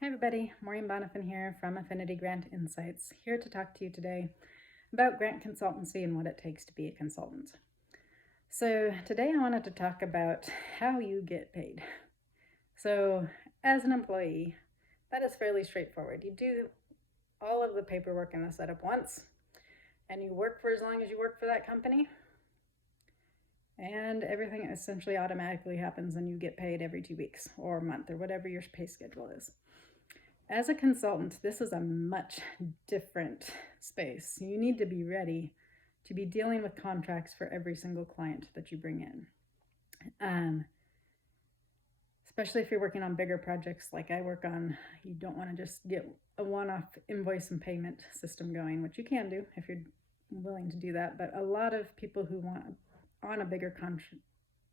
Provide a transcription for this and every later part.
Hi everybody, Maureen Bonifin here from Affinity Grant Insights, here to talk to you today about grant consultancy and what it takes to be a consultant. So today I wanted to talk about how you get paid. So as an employee, that is fairly straightforward. You do all of the paperwork and the setup once, and you work for as long as you work for that company, and everything essentially automatically happens and you get paid every 2 weeks or a month or whatever your pay schedule is. As a consultant, this is a much different space. You need to be ready to be dealing with contracts for every single client that you bring in. Especially if you're working on bigger projects like I work on, you don't want to just get a one-off invoice and payment system going, which you can do if you're willing to do that. But a lot of people who want on a bigger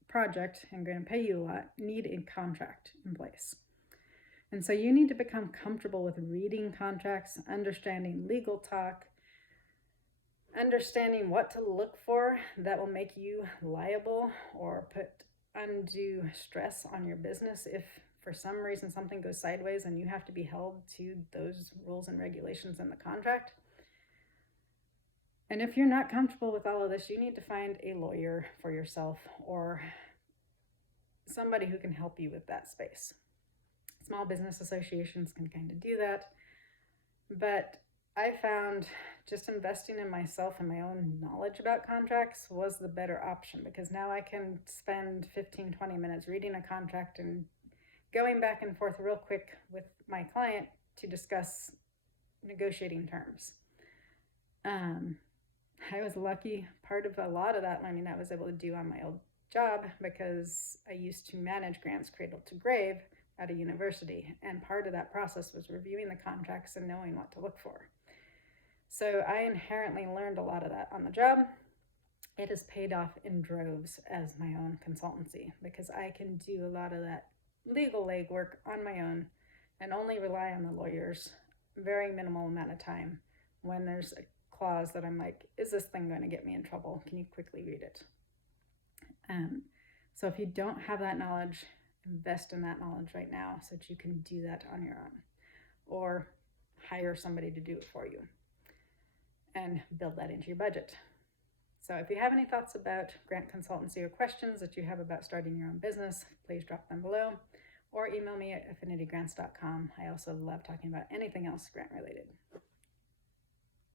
project and going to pay you a lot need a contract in place. And so you need to become comfortable with reading contracts, understanding legal talk, understanding what to look for that will make you liable or put undue stress on your business if for some reason something goes sideways and you have to be held to those rules and regulations in the contract. And if you're not comfortable with all of this, you need to find a lawyer for yourself or somebody who can help you with that space. Small business associations can kind of do that, but I found just investing in myself and my own knowledge about contracts was the better option, because now I can spend 15-20 minutes reading a contract and going back and forth real quick with my client to discuss negotiating terms. I was lucky. Part of a lot of that learning I was able to do on my old job, because I used to manage grants cradle to grave at a university, and part of that process was reviewing the contracts and knowing what to look for. So I inherently learned a lot of that on the job. It has paid off in droves as my own consultancy, because I can do a lot of that legal legwork on my own and only rely on the lawyers very minimal amount of time when there's a clause that I'm like, is this thing going to get me in trouble? Can you quickly read it? So if you don't have that knowledge, invest in that knowledge right now so that you can do that on your own, or hire somebody to do it for you and build that into your budget. So if you have any thoughts about grant consultancy or questions that you have about starting your own business, please drop them below or email me at affinitygrants.com. I also love talking about anything else grant related.